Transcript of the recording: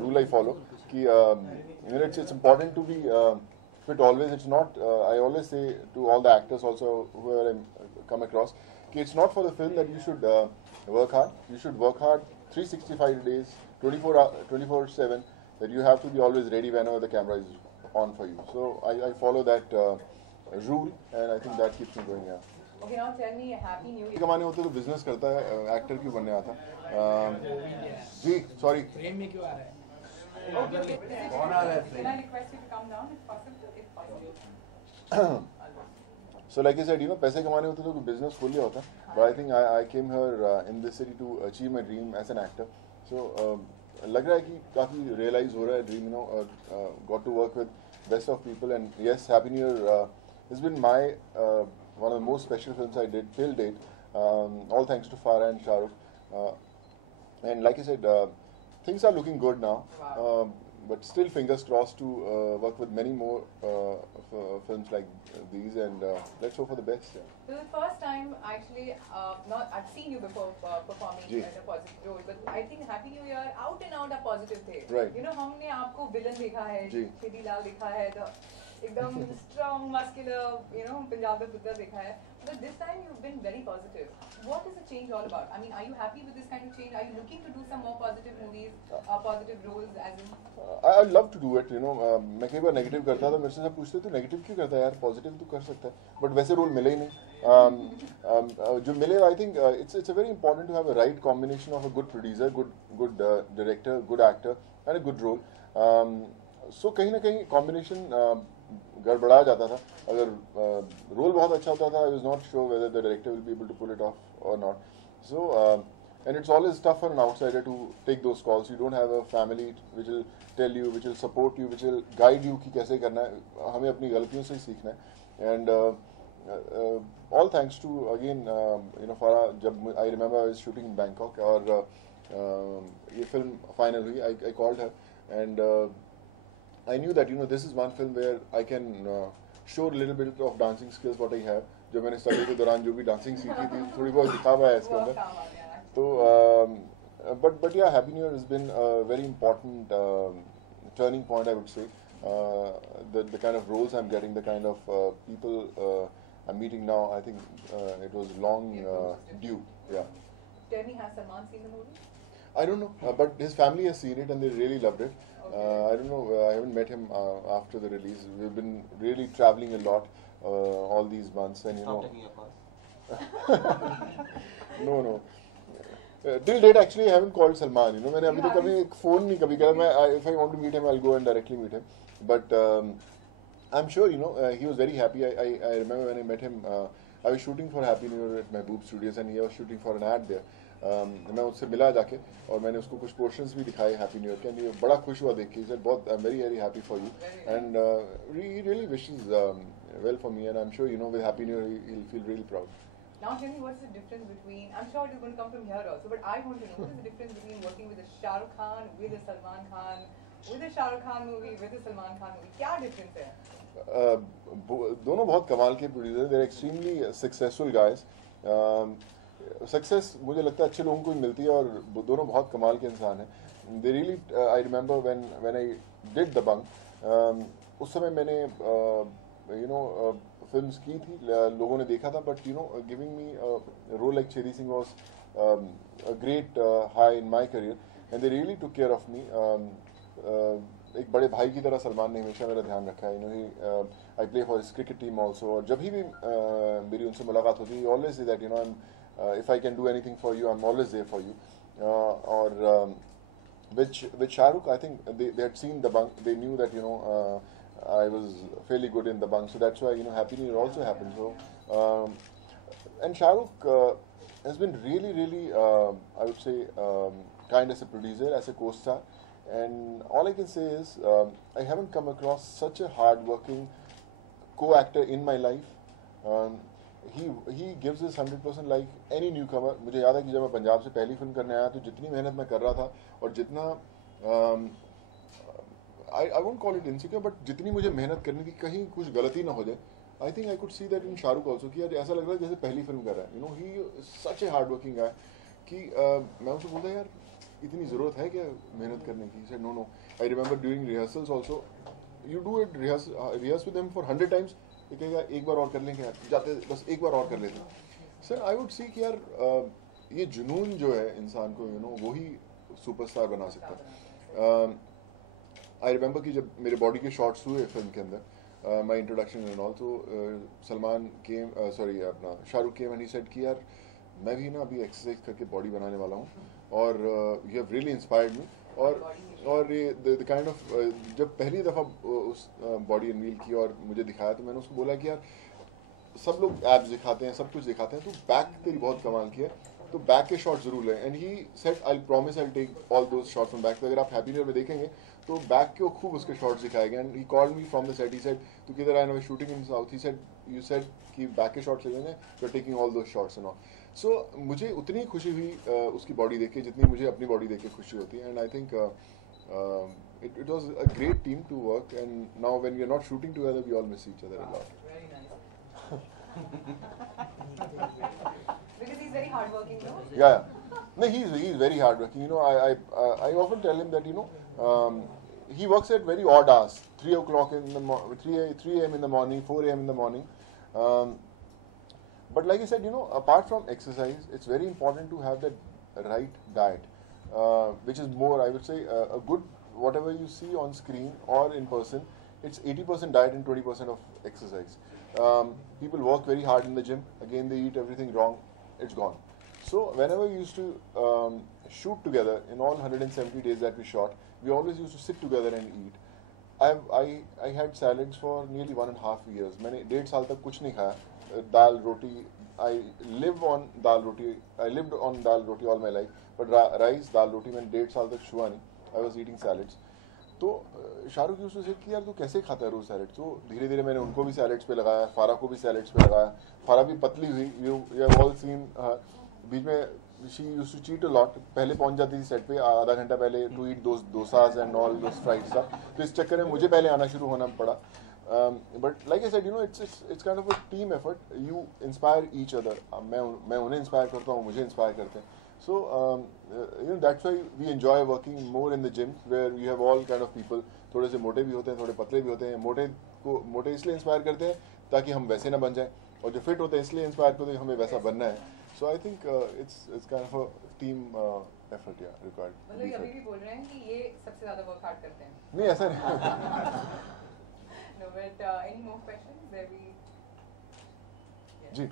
rule I follow कि it's important to be fit always. It's not I always say to all the actors also whoever I come across कि it's not for the film that you should work hard. You should work hard 365 days, 24/7. That you have to be always ready whenever the camera is on for you. So I follow that rule, and I think that keeps me going. Yeah. Okay, now tell me, Happy New Year. कमाने होते तो business करता है, actor क्यों बनने आता? जी, sorry. Frame में क्यों आ रहा है? Okay, can I request you to come down if possible? If possible. So like I said, पैसे कमाने होते तो बिजनेस खोल लिया होता. But I think I came here in this city to achieve my dream as an actor. So लग रहा है कि काफी realize हो रहा है dream. Got to work with best of people, and yes, Happy New Year has been my one of the most special films I did till date. All thanks to Farah and Shah Rukh. And like I said, things are looking good now. Wow. But still, fingers crossed to work with many more films like these, and let's hope for the best. Yeah. This is the first time actually, I've seen you before performing ji. in a positive role, but I think Happy New Year out and out a positive थे. Right. हमने आपको villain देखा है, जी. छेदी लाल देखा है, तो एकदम strong, muscular, Punjab में बुद्धा देखा है. But this time you've been very positive. What is the change all about? I mean, are you happy with this kind of change? Are you looking to do some more positive movies, positive roles as in? I love to do it. मैं कई बार negative करता था, मेरे से सब पूछते तो negative क्यों करता है यार, पॉजिटिव तो कर सकता है, बट वैसे रोल मिले ही नहीं. जो मिले, I think it's a very important to have a right combination of a good producer, good director, good actor and a good role. So कहीं ना कहीं combination गड़बड़ा जाता था. अगर रोल बहुत अच्छा होता था, I was not sure whether the director will be able to pull it off or not. So and it's always tough for an outsider to take those calls. You don't have a family which will tell you, which will support you, which will guide you कि कैसे करना है. हमें अपनी गलतियों से ही सीखना है. And all thanks to again Farah. जब I remember I was shooting in Bangkok और ये film final हुई, I called her and I knew that this is one film where I can show a little bit of dancing skills what I have. जो मैंने study के दौरान जो भी dancing सीखी थी थोड़ी बहुत दिखा हुआ है इसके अंदर. तो but yeah, Happy New Year has been a very important turning point, I would say. The kind of roles I'm getting, the kind of people I'm meeting now, I think it was long due. Yeah. Tell me, has Salman seen the movie? I don't know, but his family has seen it and they really loved it. I don't know, I haven't met him after the release. We've been really traveling a lot all these months, and Stop taking your calls. No. Till date, actually, I haven't called Salman. मैंने अभी तो कभी phone नहीं कभी किया. If I want to meet him, I'll go and directly meet him. But I'm sure, he was very happy. I remember when I met him, I was shooting for Happy New Year at Mehboob Studios, and he was shooting for an ad there. मैं उससे मिला जाके और मैंने उसको कुछ portions भी दिखाए हैप्पी न्यू ईयर के, ये बड़ा खुश हुआ देख के. सर बहुत I am very very happy for you, and he really wishes well for me, and I am sure with happy new year he will feel really proud. Now tell me, what's the difference between, I'm sure it is going to come from here also, but I want to know, what is the difference between working with a Shah Rukh Khan, with a Salman Khan, with a Shah Rukh Khan movie, with a Salman Khan movie? क्या difference है? दोनों बहुत कमाल के producer, they are extremely successful guys. Success मुझे लगता है अच्छे लोगों को ही मिलती है, और दोनों बहुत कमाल के इंसान हैं. They really, I remember when I did the bunk, उस समय मैंने फिल्म्स की थी, लोगों ने देखा था, but giving me role like Chhedi Singh was a great high in my career, and they really took care of me. एक बड़े भाई की तरह सलमान ने हमेशा मेरा ध्यान रखा है. I play for his cricket team also, और जब भी मेरी उनसे मुलाकात होती है, always say that if I can do anything for you, I'm always there for you. Or with Shah Rukh, I think they had seen the bunk, they knew that I was fairly good in the bunk, so that's why Happy New Year also happened. So and Shah Rukh has been really, really, I would say, kind as a producer, as a co-star, and all I can say is I haven't come across such a hard-working co-actor in my life. He gives his 100% like any newcomer. मुझे याद है कि जब मैं पंजाब से पहली film करने आया तो जितनी मेहनत मैं कर रहा था और जितना I won't call it insecure, but जितनी मुझे मेहनत करनी थी कहीं कुछ गलती ना हो जाए, I think I could see that in Shahrukh also कि यार ऐसा लग रहा है जैसे पहली फिल्म कर रहा है. He is such a hard working guy कि मैं उसे बोलता यार इतनी ज़रूरत है क्या मेहनत करने की? He said no, no. I remember during rehearsals also, you do it rehearse with him for 100 times. ये कहेगा एक बार और कर लेंगे यार, जाते बस एक बार और कर लेते हैं। सर आई वुड सी कि यार ये जुनून जो है इंसान को वही सुपरस्टार बना सकता है। आई रिमेंबर कि जब मेरे बॉडी के शॉट्स हुए फिल्म के अंदर, माई इंट्रोडक्शन एंड ऑल, तो सलमान केम सॉरी अपना Shahrukh came and he said कि यार मैं भी ना अभी एक्सरसाइज करके बॉडी बनाने वाला हूँ और you have really inspired me. और ये द काइंड ऑफ जब पहली दफ़ा उस बॉडी अनवील की और मुझे दिखाया तो मैंने उसको बोला कि यार सब लोग एब्स दिखाते हैं, सब कुछ दिखाते हैं, तो बैक तेरी बहुत कमाल की है, तो बैक के शॉट जरूर लें। And he said I promise I take all those shots from back. तो अगर आप हैप्पी न्यू ईयर में देखेंगे तो बैक के खूब उसके शॉट्स दिखाए गए। And he called me from the set, he said तू किधर आया ना, shooting in south, he said you said कि बैक के शॉट्स लेने, you are taking all those shots and all. So मुझे उतनी खुशी हुई उसकी बॉडी देख के जितनी मुझे अपनी बॉडी देख के खुशी होती है। And I think it was a great team to work, and now when we are not shooting together we all miss each other a lot. Very nice. Because he's very hardworking, no? Yeah, no, he's very hardworking. I often tell him that he works at very odd hours, 3 o'clock in the 3 a.m. in the morning, 4 a.m. in the morning. But like I said, apart from exercise, it's very important to have that right diet, which is more, I would say, a good, whatever you see on screen or in person, it's 80% diet and 20% of exercise. People work very hard in the gym, again they eat everything wrong, it's gone. So whenever we used to shoot together, in all 170 days that we shot, we always used to sit together and eat. I had salads for nearly 1.5 years. मैंने 1.5 साल तक कुछ नहीं खाया, दाल रोटी, I lived on dal roti all my life, but rice दाल रोटी मैंने 1.5 साल तक छुआ नहीं। I was eating salads. तो शाहरुख यूसुफ से कि यार तू कैसे खाता है रोज सैलेड? तो धीरे धीरे मैंने उनको भी सैलेड्स पे लगाया, फारा को भी सैलेड्स पे लगाया। फारा भी पतली हुई, यू हैव ऑल सीन। बीच में she used to cheat a lot, पहले पहुंच जाती थी सेट पे आधा घंटा पहले to eat dosas and all those fried stuff. तो इस चक्कर में मुझे पहले आना शुरू होना पड़ा। But like I said, it's kind of a team effort, you inspire each other. मैं उन्हें इंस्पायर करता हूँ, मुझे इंस्पायर करते हैं। So that's why we enjoy working more in the gym, where we have all kind of people. थोड़े से मोटे भी होते हैं, थोड़े पतले भी होते हैं। मोटे इसलिए इंस्पायर करते हैं ताकि हम वैसे ना बन जाएं, और जो फिट होते हैं इसलिए इंस्पायर करते हैं हमें वैसा बनना है। So I think it's kind of a team effort, yeah, required. मतलब ये अभी भी बोल रहे हैं कि ये सबसे ज़्यादा वर्क हार्ड करते हैं। नहीं, ऐसा नहीं। No, but any more questions? There we. Ji.